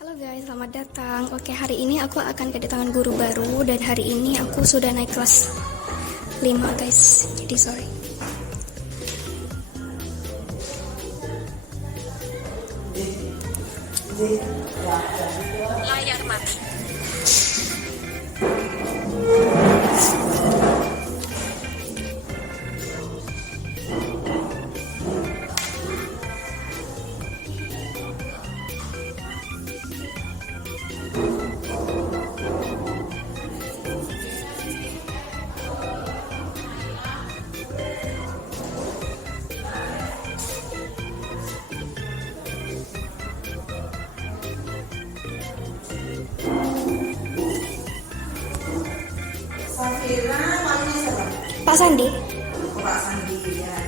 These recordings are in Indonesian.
Halo guys, selamat datang. Oke, hari ini aku akan kedatangan guru baru dan hari ini aku sudah naik kelas 5 guys. Jadi sorry. Layar mati. Pak Sandi. Pak Sandi ya.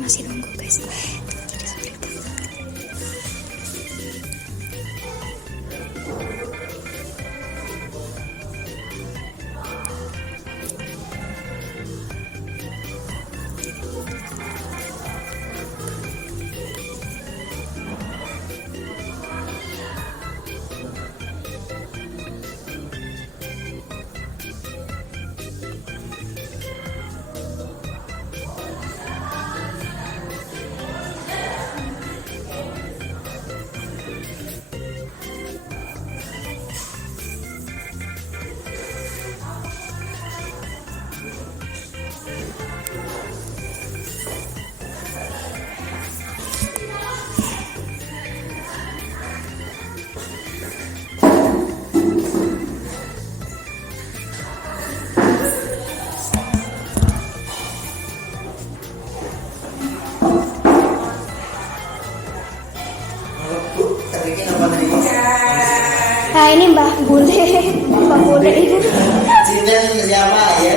Masih nunggu guys. Nah ini Mbah Bule, Mbah Bule itu. Cinta siapa ya?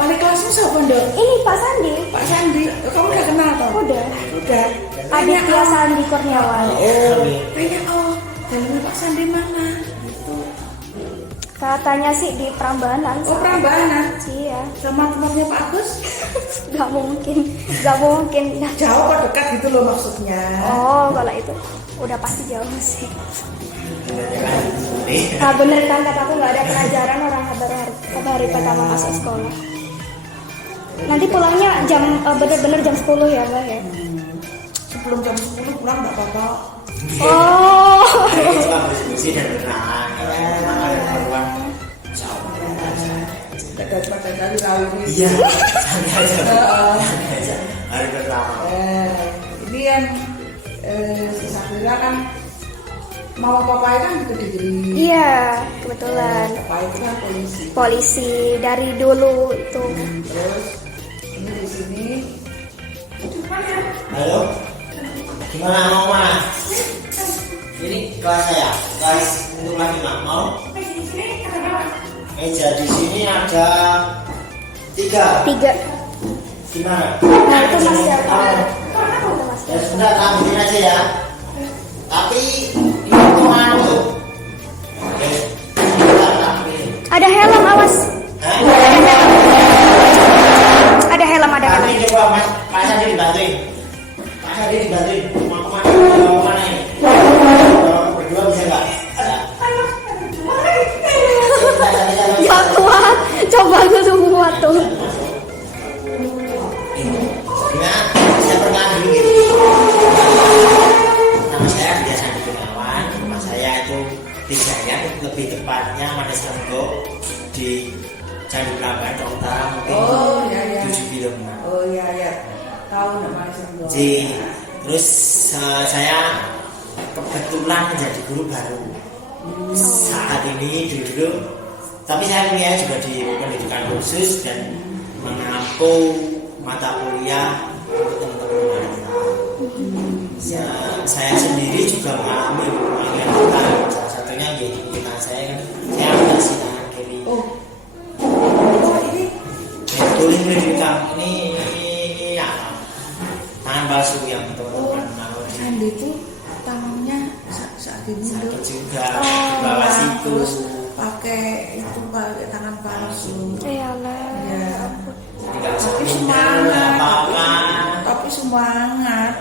Wali kelasmu siapa dong? Ini Pak Sandi. Pak Sandi. Kamu udah kenal toh? Udah. Udah. Aditya Sandi Kurniawan. Tanya dalamnya Pak Sandi mana? Katanya sih di Prambanan. Oh Prambanan. Iya. Sama temannya Pak Agus? Gak mungkin. Nah, Jauh kok dekat gitu loh maksudnya. oh, kalau itu udah pasti jauh sih. Nah bener kan kataku nggak ada pelajaran orang hari pertama masuk sekolah. Nanti pulangnya bener-bener jam 10 ya Mbak ya. Sebelum jam 10 pulang nggak apa-apa. Oh. Diskusi dan kenalan. Pada kali lalu ini. Iya, santai aja. Hari pertama. Ini yang si Safira kan mau papai kan gitu diri. Iya, kebetulan. Papai itu kan polisi. Polisi dari dulu itu. Terus ini di sini. Halo, gimana mau mana? Ini kelas saya, kelas untuk kelas 5 mau? Meja di sini ada 3. 3. Gimana? Nah itu Mas Jaka. Ya sudah, tampilin aja ya. Tapi ini untuk anu. Ada helm, awas. Ada helm. Tapi coba Mas, Pak Sandi dibantuin. Pak Sandi dibantuin. Mau kemana ini? Berdua bisa nggak? Gak kuat. Coba dulu kuat tuh. Gimana? Bisa perkenalkan dulu gitu. Nama saya Aditya Sandi Kurniawan. Rumah saya itu di Jaya, lebih tepatnya Mandes Renggo di Candi Prambanan ke utara mungkin Oh ya ya. 7 km. Oh ya ya. Tahu nama Sembong. Terus saya kebetulan menjadi guru baru saat ini dulu. Tapi saya kuliah juga di pendidikan khusus dan mengampu mata kuliah untuk teman-teman. Saya sendiri juga mengalami pengalaman salah satunya di kita saya kan saya amputasi tangan kiri. Oh ini Tulis di kamu ini apa? Tangan palsu yang teman-teman mau di Sandi itu tangannya saat ini sakit tuh. juga di bawah situ. Terus pakai tangan palsu. Ya Allah. Ya. Tidak Tapi semangat semangat. apa-apa. Tapi semangat.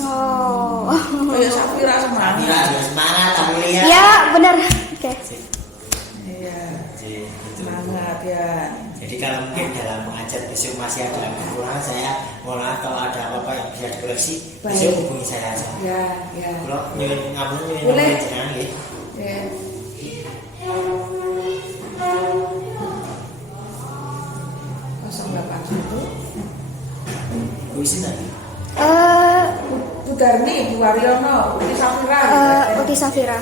Oh. Kayak Safira semangat. Tidak juga semangat tapi lihat. Ya benar. Oke. Iya. Gitu. Semangat ya. Jadi kalau mungkin dalam mengajar besok masih ada kekurangan saya mohon maaf kalau ada apa-apa yang bisa dikoreksi Baik. besok hubungi saya aja. Ya ya. Kalau nyuwun ngapunten Boleh. jangan nggih. Ya. 081 Wis tadi. Bu Darmi, Bu Waryono, Bu Safira. Uti Safira.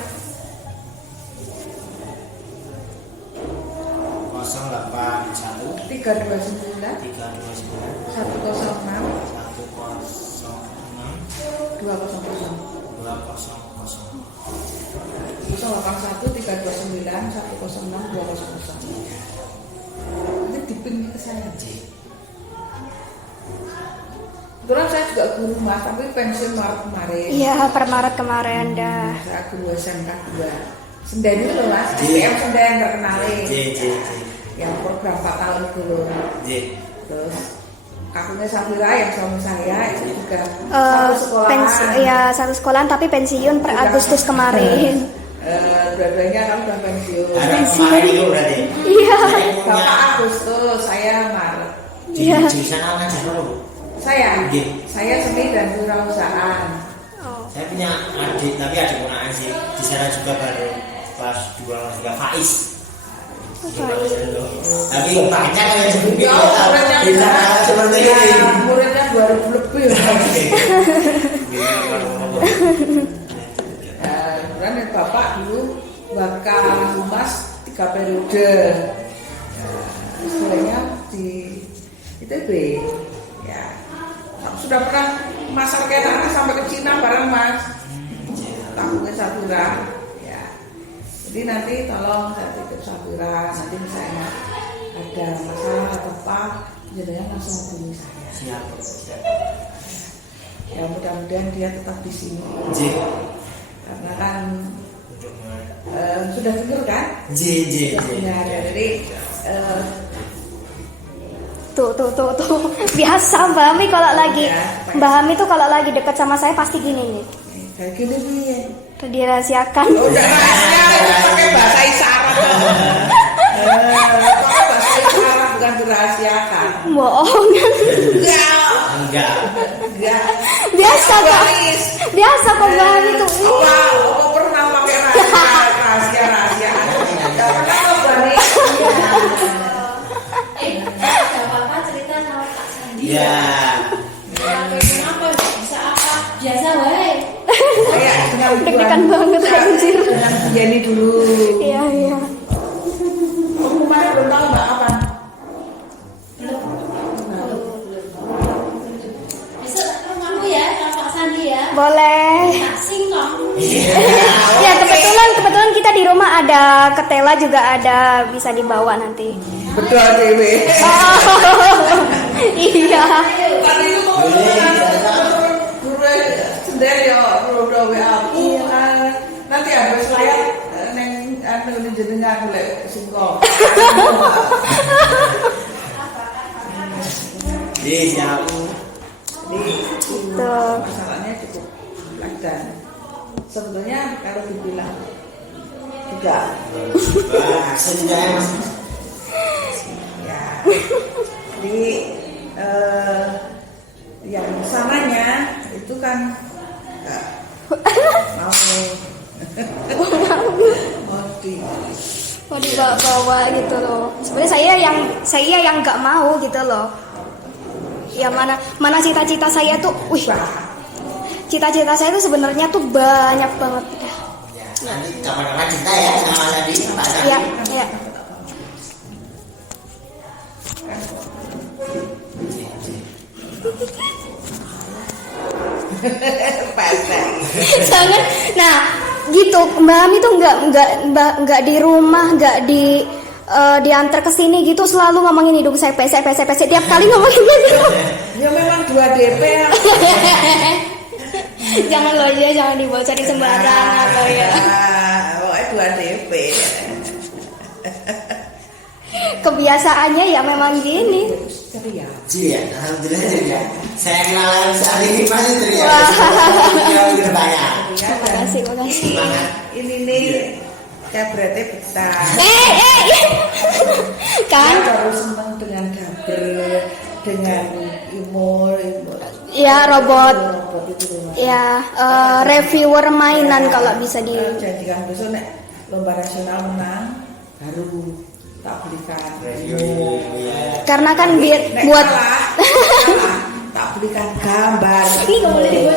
081 329 329 106 106 200. 200. 081 329 106 200. Ini dipin ke saya. Kebetulan saya juga guru mas, tapi pensiun Maret kemarin. Iya, per Maret kemarin dah. Saya guru SMK 2 Senden itu loh mas, SDM Senden terkenalin. Yang program 4 tahun itu loh. Terus kakaknya Safira yang suami saya itu juga satu sekolahan. Ya satu sekolahan tapi pensiun per Agustus kemarin. Dua-duanya kan udah pensiun. Kemarin itu berarti. Iya. Bapak Agustus, saya Maret. Iya. Jurusan apa aja Bu? Saya Iya. seni dan kewirausahaan. Oh. Saya punya adik, tapi adik ponakan sih. Di sana juga baru kelas 2 kelas 3 Faiz. Tapi banyak yang seperti Ya, muridnya di sana seperti ini. ya, muridnya 2000 lebih. Kemudian bapak dulu bakal humas 3 periode. Istilahnya di ITB. Ya, sudah pernah masar kayak anak sampai ke Cina bareng mas. Tahunya Safira. Ya. Jadi nanti tolong saya titip Safira. Nanti misalnya ada masalah atau apa, jadinya langsung hubungi saya. Siap. Ya mudah-mudahan dia tetap di sini. Karena kan sudah tidur kan? Sudah punya ada. Jadi Tuh. Biasa Mbak Ami kalau lagi Mbak Ami tuh kalau lagi dekat sama saya pasti gini nih. kayak gini nih ya. Dirahasiakan. Oh, udah rahasia, pakai bahasa isyarat. Pakai bahasa isyarat bukan dirahasiakan. Bohong. Enggak. Biasa kok. Biasa kok Mbak Ami tuh. Apa pernah pakai rahasiaan? Enggak pernah kok Bani. Ada apa-apa cerita sama Kak Sandi. Ya. Kenapa bisa apa? Biasa wae. Kayak dengan Deg-degan banget anjir. dengan Jenny dulu. Iya. Kemarin belum tahu Mbak apa? Besok kamu ya, sama Kak Sandi ya. Boleh. Tak singkong. Ya kebetulan kita di rumah ada ketela juga ada, bisa dibawa nanti. Betul Dewi. Iya. Tadi itu mau guru sendiri ya, udah WA aku. Nanti ada saya neng jenengan boleh singkong. Siap. Jadi Gitu. masalahnya cukup dan sebetulnya kalau dibilang juga Sudah Mas. ya. Jadi yang sananya itu kan nggak mau mau di mau dibawa gitu loh. Sebenarnya saya yang nggak mau gitu loh. Ya mana cita-cita saya tuh, cita-cita saya tuh sebenarnya tuh banyak banget. Ya, nanti kapan-kapan cerita ya sama Sandi, Pak Sandi. Ya, ya. Pesek. Jangan. Nah, gitu. Mbak Ami tuh nggak di rumah, nggak diantar ke sini gitu, selalu ngomongin hidung saya pesek tiap kali ngomongin gitu. Ya memang 2 DP ya. Jangan loh ya, jangan dibocorin sembarangan loh ya. Pokoknya 2 DP. Kebiasaannya ya memang gini. Ceria. Iya, alhamdulillah ceria. Saya kenalan saat ini pasti ceria. Wah. Lebih banyak. Makasih. Semangat. Ini nih berarti betah. Kan? Dia baru seneng dengan gambar, dengan imul. Ya robot. Robot itu loh. Ya reviewer mainan kalau bisa di. Jadikan besok nek lomba nasional menang baru tak belikan. Karena kan Nek buat kalah, tak belikan gambar. ini nggak boleh dibuat.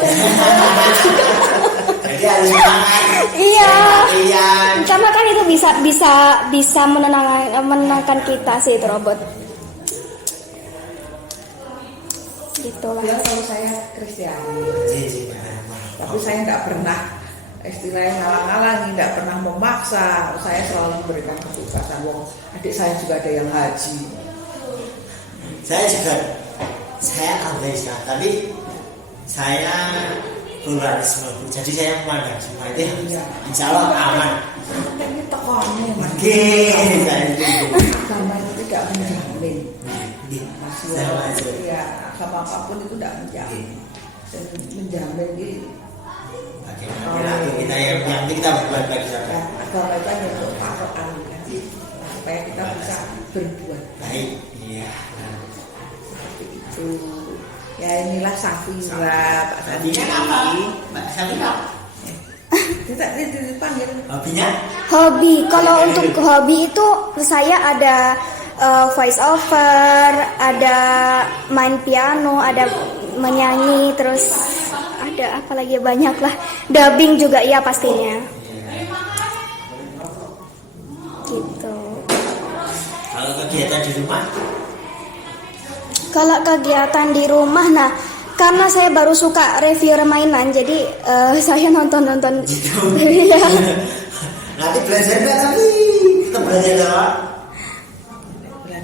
Jadi harus semangat. Iya. Iya. Karena kan itu bisa menenangkan kita sih itu robot. Gitulah. Bilang kalau saya Kristiani, tapi saya nggak pernah istilahnya ngalang-ngalangi, nggak pernah memaksa. Saya selalu memberikan kebebasan. Wong adik saya juga ada yang haji. Saya alhamdulillah, tapi saya pluralisme. Jadi saya memandang semua itu insya Allah aman. Ini tokohnya Oke, saya itu. agama itu tidak menjamin. Sama aja. Ya, agama apapun itu tidak menjamin. Dan menjamin ini Bagaimana kita yang penting kita berbuat baik saja. agama itu hanya untuk patokan kan, supaya kita bisa berbuat Baik, iya. seperti itu. Ya inilah Safira, Pak Sandi. Hobinya apa, Mbak Safira? Kita dipanggil. Hobinya? Hobi. Kalau untuk hobi itu saya ada voice over, ada main piano, ada menyanyi, terus ada apa lagi banyak lah. Dubbing juga ya pastinya. Gitu. Kalau kegiatan di rumah? Kalau kegiatan di rumah, nah karena saya baru suka review mainan, jadi saya nonton. Iya. Nanti belajar nggak tapi kita belajar apa?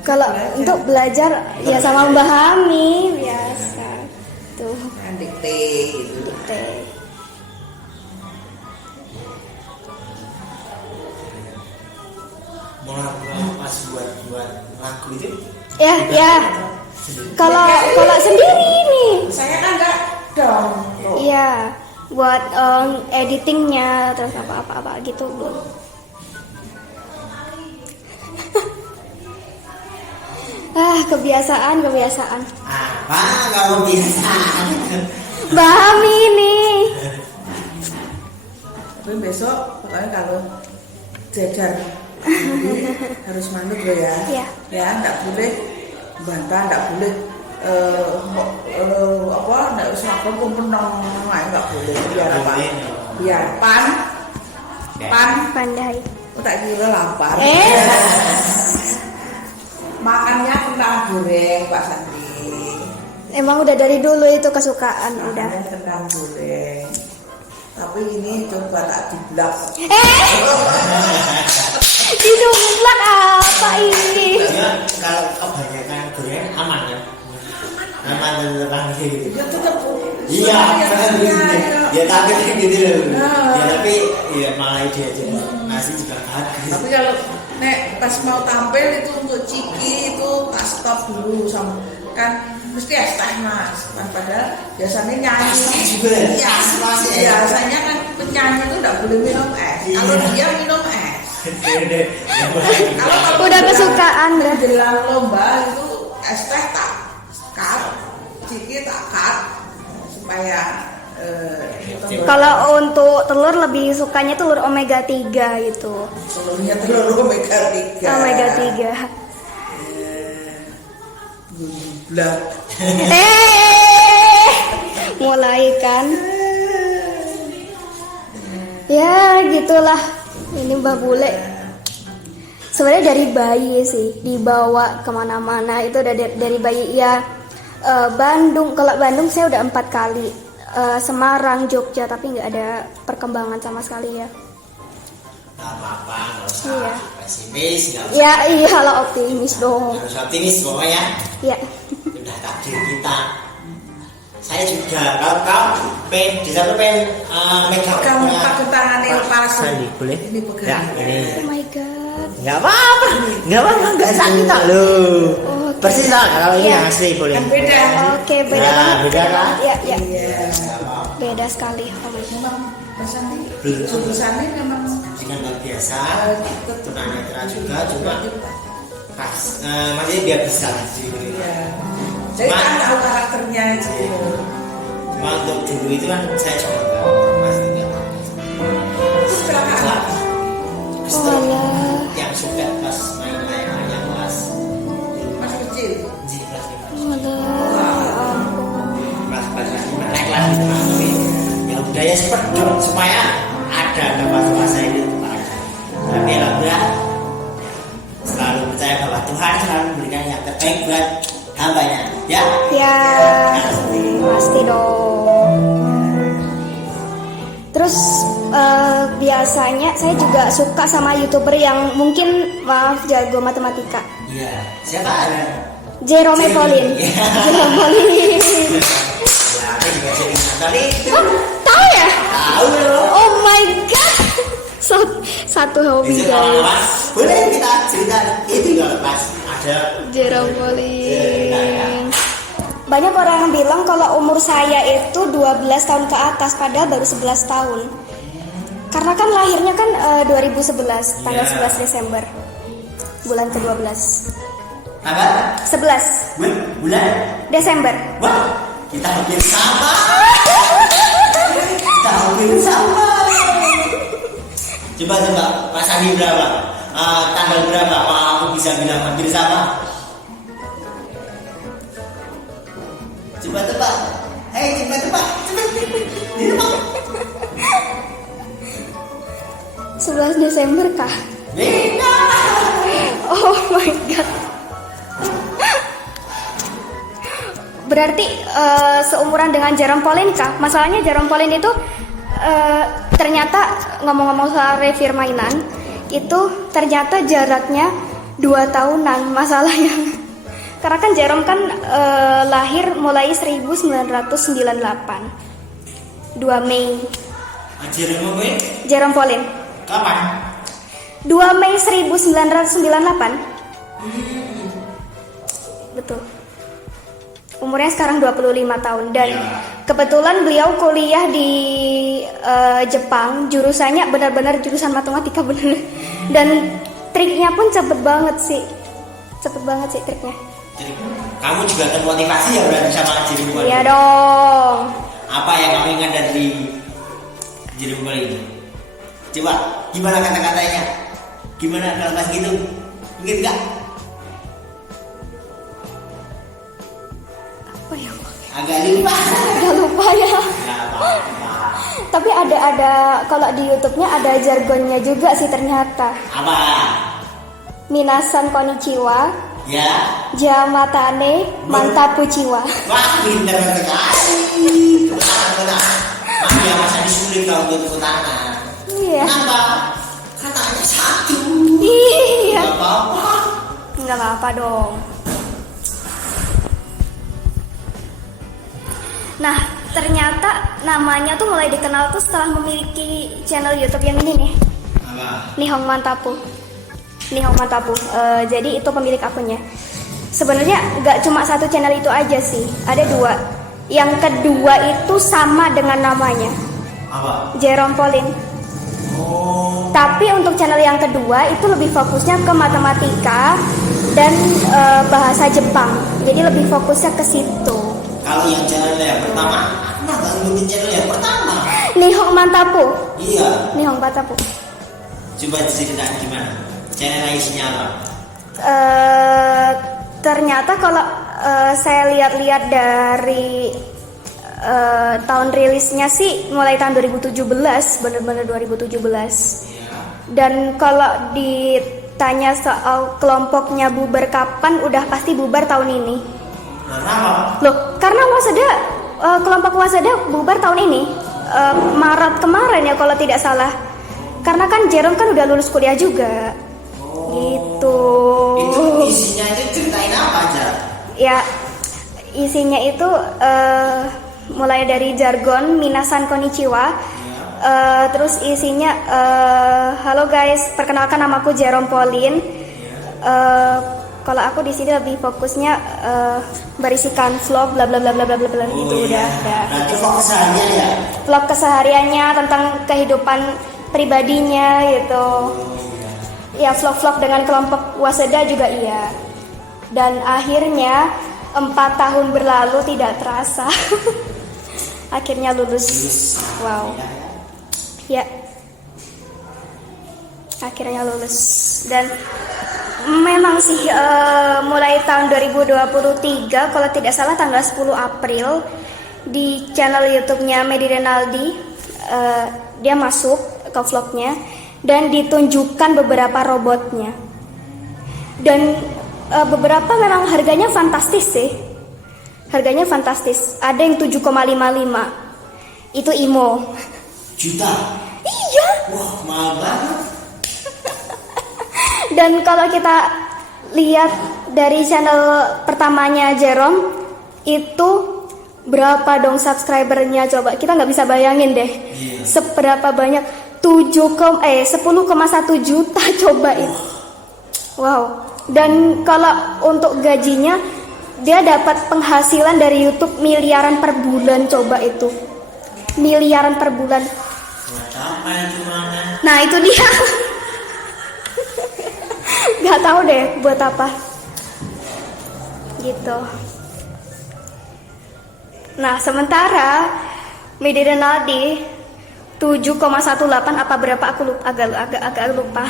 Kalau untuk belajar ya sama Mbak Hami biasa. Tuh. Dikte gitu. Teh. Mau pas buat lagu itu? Ya. Kalau sendiri nih. Saya kan enggak dong. Iya, buat editingnya terus apa gitu belum. Kebiasaan. Apa kalau biasa? Mbak Hami nih. Tapi besok pokoknya kalau jajar harus manut loh ya. Iya. Ya, enggak boleh bantah, enggak boleh enggak usah menang, enggak boleh. Biar apa? Biar pan. Pandai. Aku tak kira lapar. Makannya kentang goreng Pak Sandi. Emang udah dari dulu itu kesukaan udah. Makannya kentang goreng. Tapi ini coba tak diblak. Didublak apa ini? Ya, kalau kebanyakan goreng aman ya. Aman dan tenang gitu. Ya tetap. Iya, ya tapi gitu loh. Ya tapi ya malah ide aja. Nasi juga bagus. Tapi kalau nek pas mau tampil itu untuk ciki itu tak stop dulu sama kan mesti es teh mas. Kan padahal biasanya nyanyi. Iya, biasanya kan penyanyi itu tidak boleh minum es. Kalau dia minum es. Kalau Udah kesukaan dah. jelang lomba itu es teh tak cut, ciki tak cut supaya Kalau untuk telur lebih sukanya telur omega 3 gitu. Telurnya telur omega 3. Omega 3. Lah, Mulai kan. Ya gitulah. Ini Mbah Bule. Sebenarnya dari bayi sih dibawa kemana-mana itu dari bayi ya. Bandung, kalau Bandung saya udah 4 kali. Semarang, Jogja, tapi nggak ada perkembangan sama sekali ya. Gak apa-apa, gak usah Iya. pesimis, gak usah, Ya iyalah optimis dong. harus optimis pokoknya. Ya. Udah takdir kita. Saya juga, kalau pengen, di satu pengen megang kamu punya pakai tangannya Pak lepas. Sandi, boleh? Ini pegang. Ya, ini. Oh my god. Gak apa-apa, gak sakit tak loh. Oke. Persis lah, kalau ini Iya. asli boleh. Kan beda. Oke, beda Nah, banget. beda kan? Ya, ya. Iya. Beda sekali. Oh my god. Memang Mas Andi, Belum. jurusannya memang Dengan luar biasa, tunanetra juga, cuma pas, maksudnya biar bisa sih. Iya. Jadi kan tahu karakternya itu. Cuma untuk dulu itu kan saya juga nggak pasti nggak Silakan. Oh alah. yang suka pas main layang-layang pas Masih kecil. di kelas Oh alah. kelas naik kelas tapi ya budaya seperti supaya ada fase itu ada. Tapi alhamdulillah selalu percaya bahwa Tuhan selalu memberikan yang terbaik buat hambanya ya. Ya, pasti dong. Terus biasanya saya juga suka sama YouTuber yang mungkin maaf jago matematika. Iya, siapa ada? Jerome Pauline. Iya. Jerome Pauline. Ya, aku juga sering nonton itu. Oh, tahu ya? Tahu loh. Oh my god. Satu hobi Itu kalau guys. lepas, boleh kita cerita itu kalau lepas ada. Jerome Pauline. Banyak orang yang bilang kalau umur saya itu 12 tahun ke atas, padahal baru 11 tahun. Karena kan lahirnya kan 2011, tanggal Iya. 11 Desember. Bulan ke-12. Tanggal 11 bulan. Desember. Wah, kita hampir sama. Kita hampir sama. Coba Pak Sandi berapa? Tanggal berapa? Aku bisa bilang hampir sama. Coba tebak. Hei, coba tebak. Coba. 11 Desember kah? Beda. Oh my god. Berarti seumuran dengan Jerome Pauline kah? Masalahnya Jerome Pauline itu ternyata ngomong-ngomong soal review mainan itu ternyata jaraknya 2 tahunan masalahnya. Karena kan Jerome kan lahir mulai 1998 2 Mei. Anjir mau gue? Jerome Pauline Kapan? 2 Mei 1998. Betul. Umurnya sekarang 25 tahun dan kebetulan beliau kuliah di Jepang, jurusannya benar-benar jurusan matematika benar. Dan triknya pun cepet banget sih. Cepet banget sih triknya. Jadi, kamu juga termotivasi ya berarti sama Jerome? Iya dong. Apa yang kamu ingat dari Jerome ini? Coba, gimana kata-katanya? Gimana kalau pas gitu? Ingat gak? Apa ya? Agak lupa. Gak lupa ya. Gak apa-apa. Tapi ada kalau di YouTube-nya ada jargonnya juga sih ternyata. Apa? Minasan konnichiwa, Ya? jamatane mantapu chiwa. Wah, pinter sekali. Benar-benar. Maaf ya, masa disulit kalau untuk tepuk tangan. Iya. Kenapa? Katanya satu. Iya. Gak apa-apa. Nggak apa-apa dong. Nah, ternyata namanya tuh mulai dikenal tuh setelah memiliki channel YouTube yang ini nih, Apa? Nihong Mantapu. Nihong Mantapu. Jadi itu pemilik akunnya. Sebenarnya nggak cuma satu channel itu aja sih, ada 2. Yang kedua itu sama dengan namanya, Apa? Jerome Pauline. Oh. Tapi untuk channel yang kedua itu lebih fokusnya ke matematika dan bahasa Jepang. Jadi lebih fokusnya ke situ. Kalau yang channel yang pertama, aku nggak ngikutin channel yang pertama. Nihong Mantapu. Iya. Nihong Mantapu. Coba ceritain gimana? Channel isinya apa? Ternyata kalau saya lihat-lihat dari tahun rilisnya sih mulai tahun 2017, bener-bener 2017. Dan kalau ditanya soal kelompoknya bubar kapan, udah pasti bubar tahun ini. Kenapa? Loh, karena Waseda, kelompok Waseda bubar tahun ini, Maret kemarin ya kalau tidak salah. Karena kan Jerome kan udah lulus kuliah juga. Gitu. Itu isinya itu ceritain apa aja? Ya, isinya itu mulai dari jargon minasan konnichiwa. Terus isinya halo guys, perkenalkan namaku Jerome Pauline. Kalau aku di sini lebih fokusnya berisikan vlog bla bla bla bla bla bla bla gitu udah. Berarti vlog keseharian ya? Vlog kesehariannya tentang kehidupan pribadinya gitu. Ya vlog-vlog dengan kelompok Waseda juga iya. Dan akhirnya 4 tahun berlalu tidak terasa. Akhirnya lulus. Wow. Ya. Akhirnya lulus. Dan memang sih mulai tahun 2023 kalau tidak salah tanggal 10 April di channel YouTube-nya Medi Renaldi dia masuk ke vlognya dan ditunjukkan beberapa robotnya. Dan beberapa memang harganya fantastis sih. Harganya fantastis. Ada yang 7,55. Itu IMO. Juta? Iya. Wah, mahal banget. Dan kalau kita lihat dari channel pertamanya Jerome, itu berapa dong subscribernya coba? Kita nggak bisa bayangin deh. Seberapa banyak? 10,1 juta coba itu. Wow. Dan kalau untuk gajinya, dia dapat penghasilan dari YouTube miliaran per bulan coba itu. Miliaran per bulan. Apa itu mana? Nah itu dia. Gak tahu deh buat apa. Gitu. Nah sementara Medi Renaldi 7,18 apa berapa aku lupa, agak lupa.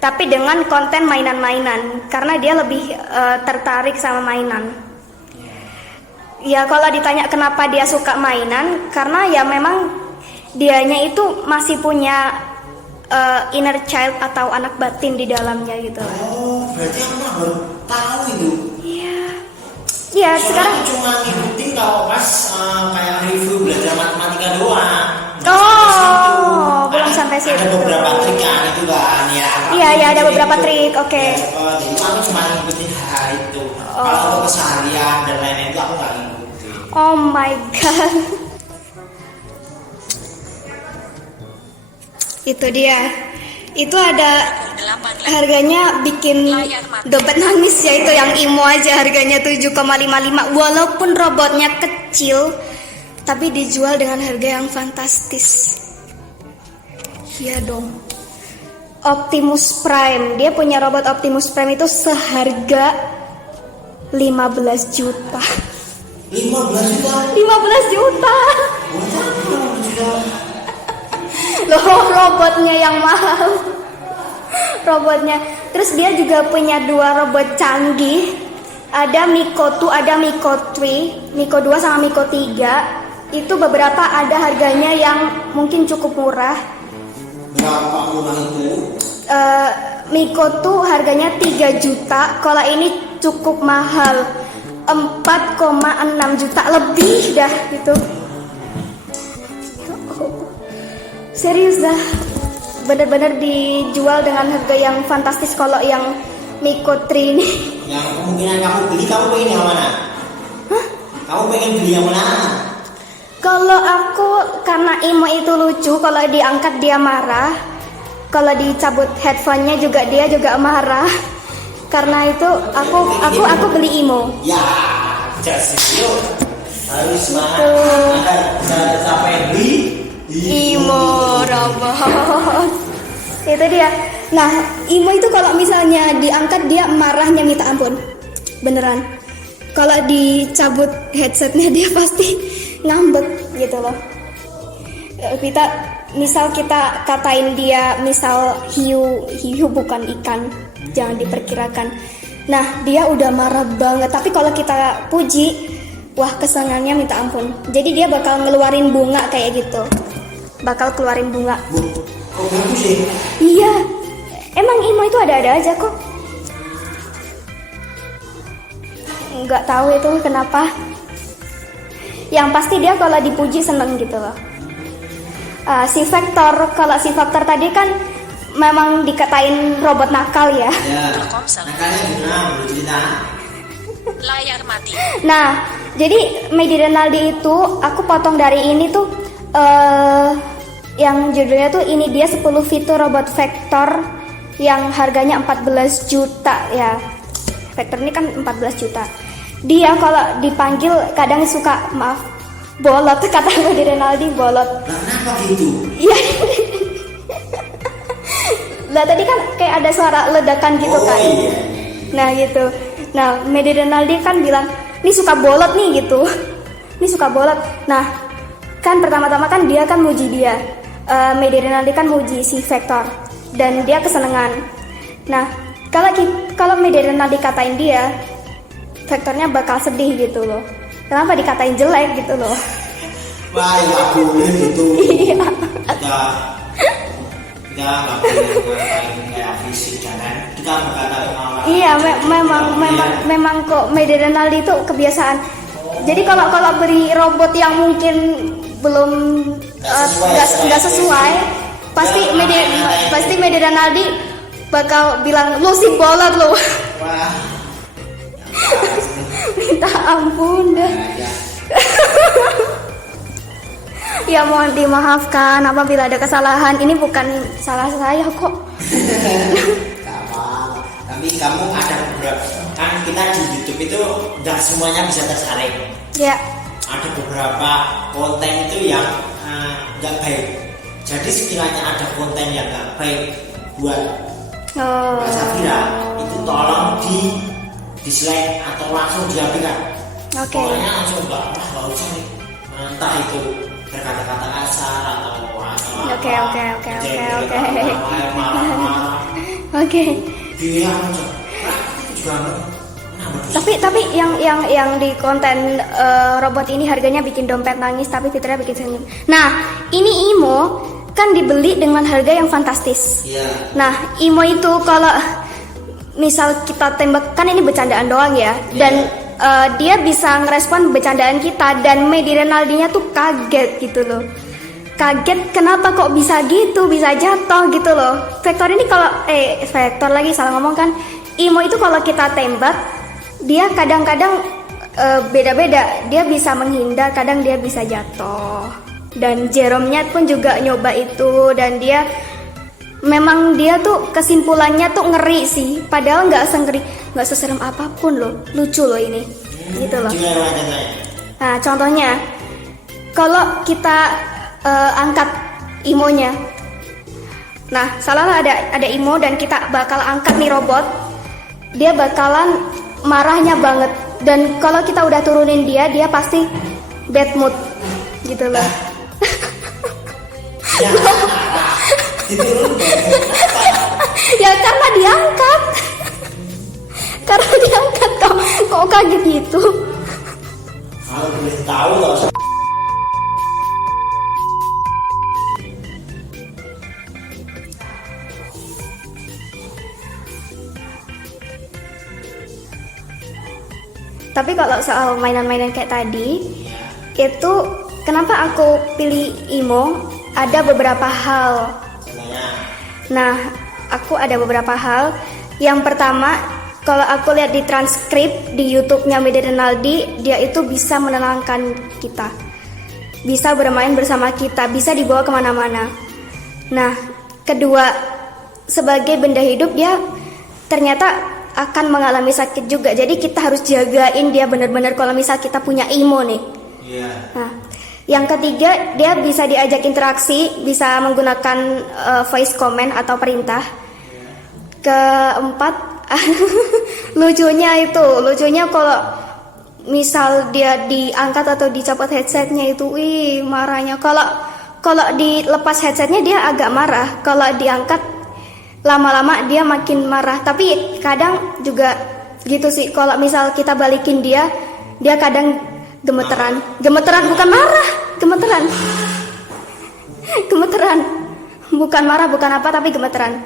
Tapi dengan konten mainan-mainan karena dia lebih tertarik sama mainan. Ya kalau ditanya kenapa dia suka mainan, karena ya memang dianya itu masih punya inner child atau anak batin di dalamnya gitu. Oh, berarti aku baru tahu itu. Iya. Iya, sekarang cuma ngikutin kalau pas kayak review belajar matematika doang. Oh, belum sampai situ. Ada beberapa trik kan itu kan ya. Iya, ada beberapa trik. Oke. Jadi aku cuma ngikutin hal itu. Kalau untuk keseharian dan lain-lain itu aku nggak ngikutin. Oh my god. Itu dia. Itu ada harganya bikin dompet nangis ya, itu yang IMO aja harganya 7,55 walaupun robotnya kecil tapi dijual dengan harga yang fantastis. Iya dong. Optimus Prime, dia punya robot Optimus Prime itu seharga 15 juta. 15 juta? 15 juta. Loh, robotnya yang mahal. Robotnya. Terus dia juga punya 2 robot canggih. Ada Miko 2, ada Miko 3, Miko 2 sama Miko 3. Itu beberapa ada harganya yang mungkin cukup murah. Berapa murah itu? Miko 2 harganya 3 juta. Kalau ini cukup mahal, 4,6 juta lebih dah gitu. Serius dah, bener-bener dijual dengan harga yang fantastis. Kalau yang Miko 3 ini yang kemungkinan kamu beli, kamu pengen yang mana? Hah? Kamu pengen beli yang mana? Kalau aku, karena IMO itu lucu, kalau diangkat dia marah, kalau dicabut headphone-nya juga dia juga marah. Karena itu aku beli IMO. Ya, just yuk. Harus semangat. Ada sampai beli IMO robot. Itu dia. Nah, IMO itu kalau misalnya diangkat dia marahnya minta ampun. Beneran. Kalau dicabut headsetnya dia pasti ngambek gitu loh. kita misal kita katain dia misal hiu bukan ikan, jangan diperkirakan. Nah dia udah marah banget, tapi kalau kita puji, wah kesenangannya minta ampun. Jadi dia bakal ngeluarin bunga kayak gitu, bakal keluarin bunga. Kok bagus sih? Iya, emang Imo itu ada-ada aja kok. Nggak tahu itu kenapa. Yang pasti dia kalau dipuji seneng gitu loh. Si Vector, kalau si Vector tadi kan memang dikatain robot nakal ya. Ya, nakalnya gimana? Boleh cerita? Layar mati. Nah, jadi Medi Renaldi itu aku potong dari ini tuh yang judulnya tuh ini dia 10 fitur robot Vector yang harganya 14 juta ya. Vector ini kan 14 juta. Dia kalau dipanggil kadang suka bolot, kata Medi Renaldi bolot. Lah kenapa gitu? Iya. Lah tadi kan kayak ada suara ledakan gitu kan. Iya. Nah gitu. Nah Medi Renaldi kan bilang, ini suka bolot nih gitu. Ini suka bolot. Nah kan pertama-tama kan dia kan muji dia. Medi Renaldi kan muji si Vector dan dia kesenangan. Nah kalau Medi Renaldi katain dia, Vectornya bakal sedih gitu loh. Kenapa dikatain jelek gitu loh? Wah, nggak boleh gitu. Iya. Kita nggak boleh ngatain kayak fisik, jangan. Kita berkata orang. Iya, memang kok Medi Renaldi itu kebiasaan. Jadi kalau beri robot yang mungkin belum nggak sesuai, pasti Medi Renaldi bakal bilang lu si bolot lu. Wah. Minta ampun deh. Ya. Ya mohon dimaafkan apabila ada kesalahan. Ini bukan salah saya kok. Gak apa. Tapi kamu ada beberapa, kan kita di YouTube itu nggak semuanya bisa tersaring. Ya. Ada beberapa konten itu yang nggak baik. Jadi sekiranya ada konten yang nggak baik buat Mbak Safira, itu tolong dislike atau langsung diambilkan. Oke. Pokoknya langsung nggak usah nih. Entah itu berkata-kata kasar atau Oke. marah-marah. Oke. Dia langsung. Itu juga Tapi yang di konten robot ini harganya bikin dompet nangis tapi fiturnya bikin senyum. Nah, ini Imo kan dibeli dengan harga yang fantastis. Iya. Nah, Imo itu kalau misal kita tembak, kan ini bercandaan doang ya, dan dia bisa ngerespon bercandaan kita, dan Medi Renaldinya tuh kaget gitu loh. Kaget kenapa kok bisa gitu, bisa jatuh gitu loh. Vector ini kalau Vector lagi salah ngomong kan. Imo itu kalau kita tembak, dia kadang-kadang beda-beda. Dia bisa menghindar, kadang dia bisa jatuh. Dan Jerome-nya pun juga nyoba itu, dan dia memang dia tuh kesimpulannya tuh ngeri sih, padahal nggak seserem apapun loh, lucu loh ini, gitu loh. Nah contohnya, kalau kita angkat Imonya, nah salah ada Imo dan kita bakal angkat nih robot, dia bakalan marahnya banget, dan kalau kita udah turunin dia pasti bad mood, gitu loh. Ya karena diangkat. Karena diangkat kok kaget gitu. Kalau boleh tahu loh. Tapi kalau soal mainan-mainan kayak tadi, itu kenapa aku pilih Imo? Ada beberapa hal. Nah, aku ada beberapa hal. Yang pertama, kalau aku lihat di transkrip di YouTube-nya Medi Renaldi, dia itu bisa menenangkan kita, bisa bermain bersama kita, bisa dibawa kemana-mana. Nah, kedua, sebagai benda hidup dia ternyata akan mengalami sakit juga. Jadi kita harus jagain dia benar-benar kalau misal kita punya Imo nih. Nah, yang ketiga, dia bisa diajak interaksi, bisa menggunakan voice command atau perintah. Keempat, lucunya kalau misal dia diangkat atau dicopot headsetnya itu, marahnya. kalau dilepas headsetnya dia agak marah, kalau diangkat lama-lama dia makin marah. Tapi kadang juga gitu sih, kalau misal kita balikin dia kadang gemeteran bukan marah, gemeteran bukan marah bukan apa, tapi gemeteran.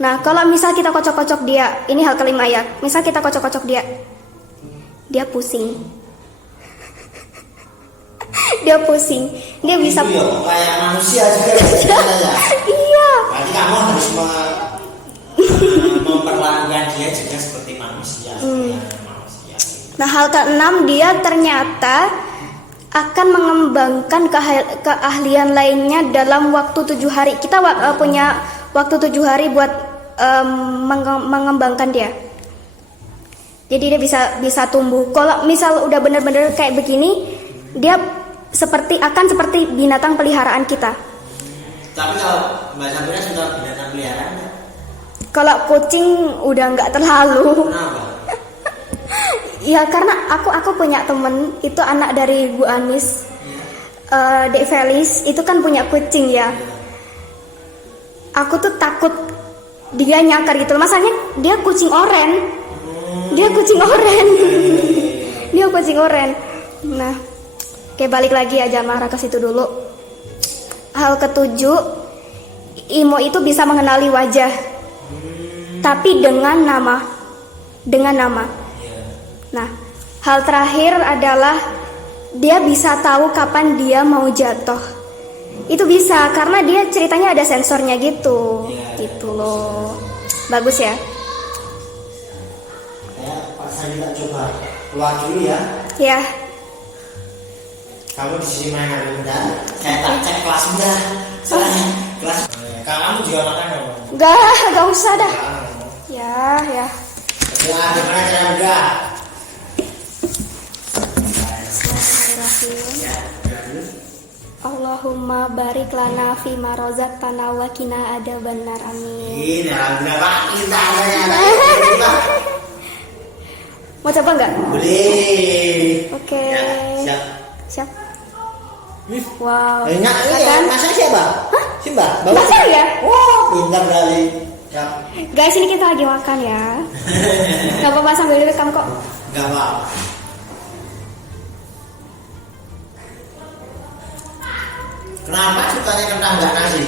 Nah kalau misal kita kocok-kocok dia, ini hal kelima ya, misal kita kocok-kocok dia pusing. Dia pusing, dia bisa Itu ya, kayak manusia juga ya. Iya. Berarti kamu harus memperlakukan dia juga seperti manusia. Nah hal ke-6, dia ternyata akan mengembangkan keahlian lainnya dalam waktu 7 hari. Kita punya waktu 7 hari buat mengembangkan dia. Jadi dia bisa tumbuh. Kalau misal udah bener-bener kayak begini, dia akan seperti binatang peliharaan kita. Tapi kalau Mbak Sabrina sudah binatang peliharaan nggak? Kalau kucing udah nggak terlalu. Kenapa? Ya karena aku punya temen, itu anak dari Bu Anis, Dek Felis, itu kan punya kucing ya. Aku tuh takut dia nyakar gitu. Masalahnya dia kucing oren. Dia kucing oren. Nah, oke, balik lagi aja marah ke situ dulu. Hal ke-7, Imo itu bisa mengenali wajah, tapi dengan nama. Nah, hal terakhir adalah dia bisa tahu kapan dia mau jatuh. Itu bisa karena dia ceritanya ada sensornya gitu. Gitu loh. Bagus ya? Pak saya kita coba keluar dulu ya. Ya. Kamu di sini main aja bentar. Saya tak cek kelas udah. Soalnya kelas. Kamu juga makan dong. Gak usah dah. Ya. Ya, gimana cara udah? Allahumma barik lana fima razaqtana wa qina adzabannar. Amin. Ini alhamdulillah Pak, kita ya. Mau coba nggak? Boleh. Oke. Ya, Siap. Wow. Enggak, Iya kan? masa siapa? Hah? Si Mbak. Masa ya? Wah, pintar kali. Ya. Guys, ini kita lagi makan ya. Gak apa-apa sambil direkam kok. Enggak apa. Kenapa sukanya kentang enggak nasi?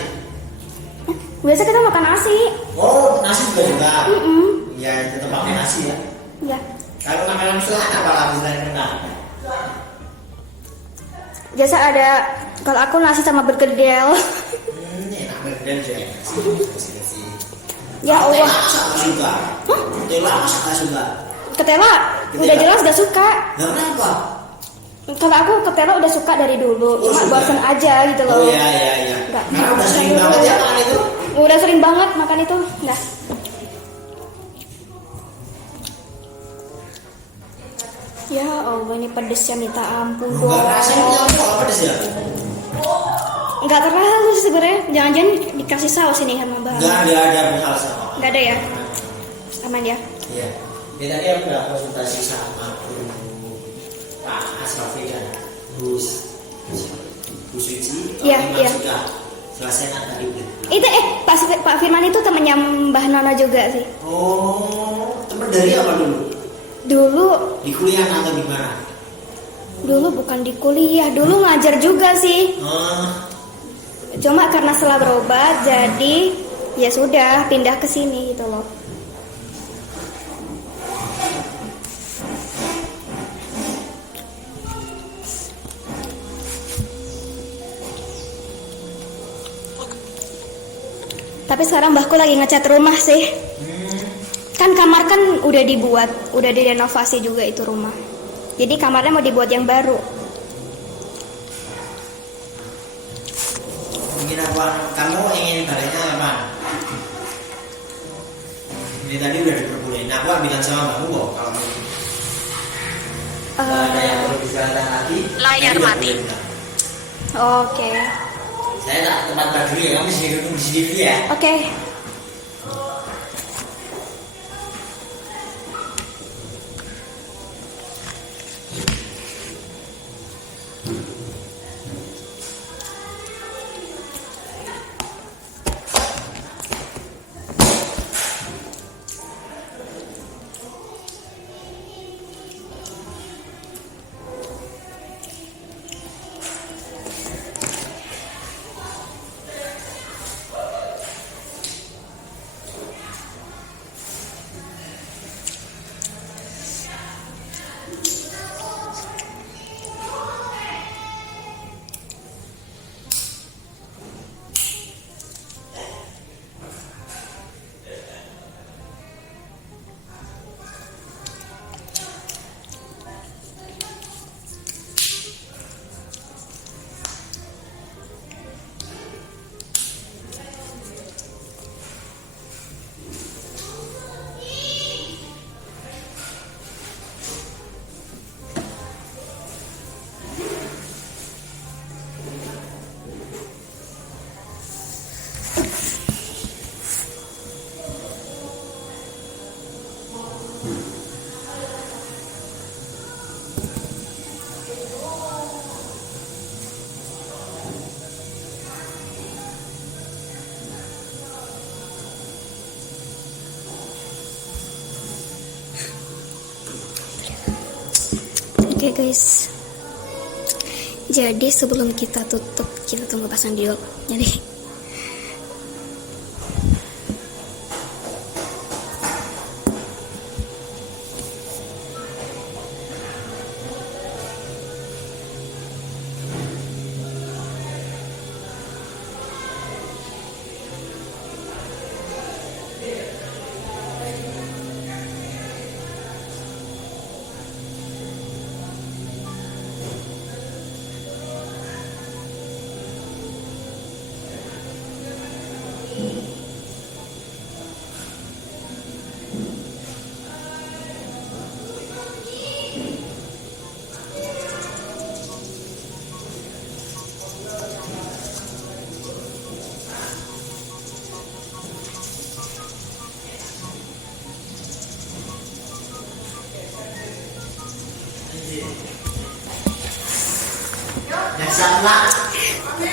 Biasa kita makan nasi. Oh, nasi juga suka. Mm-mm. Ya, tetap pakai nasi ya. Ya. Kalau makanan selain apa lagi selain kentang? Biasa ada, kalau aku nasi sama bergedel. Enak banget ya. Ya Allah. Suka. Ketela suka suka. Ketela udah jelas gak suka. Nah, kenapa? Kalau aku ketela udah suka dari dulu, cuma suka. bosan aja gitu loh. Oh iya. Nggak. Karena udah sering banget ya makan itu. Udah sering banget makan itu. Nggak. Ya Allah, ini pedesnya minta ampun dong. Enggak rasanya apa pedes ya? Enggak terlalu sih sebenarnya. Jangan-jangan dikasih saus ini sama Mbak. Enggak ada saus sama. Enggak ada ya? Aman ya? Iya. Kita dia udah konsultasi sama Pak Asrafi dan Bu Suci. Iya. Sudah selesai tadi. Itu Pak Firman itu temannya Mbah Nona juga sih. Oh, teman dari apa dulu? Dulu Di kuliah atau di mana? bukan di kuliah, dulu ngajar juga sih. Cuma karena setelah berobat jadi ya sudah pindah ke sini gitu loh. Tapi sekarang mbahku lagi ngecat rumah sih. Kan kamar kan udah dibuat, udah direnovasi juga itu rumah. Jadi kamarnya mau dibuat yang baru. Ingin apa? Kamu ingin baliknya kapan? Ini tadi udah diperbolehin. Aku bilang sama kamu kok kalau ada yang perlu dijelaskan lagi. Layar mati. Oke. Saya tak tempat dulu ya. Kamu di sini dulu ya. Oke. Oke guys, jadi sebelum kita tutup, kita tunggu Pak Sandi dulu. Jadi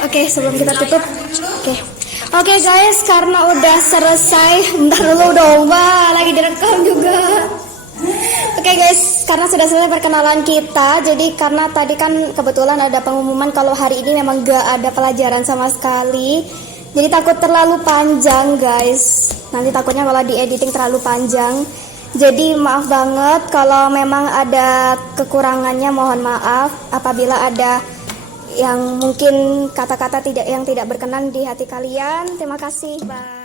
oke, sebelum kita tutup, oke guys, karena udah selesai, bentar dulu dong, Mbak, lagi direkam juga. Oke guys, karena sudah selesai perkenalan kita, jadi karena tadi kan kebetulan ada pengumuman kalau hari ini memang gak ada pelajaran sama sekali, jadi takut terlalu panjang guys. Nanti takutnya kalau di editing terlalu panjang. Jadi maaf banget kalau memang ada kekurangannya, mohon maaf apabila ada yang mungkin kata-kata yang tidak berkenan di hati kalian. Terima kasih, bye.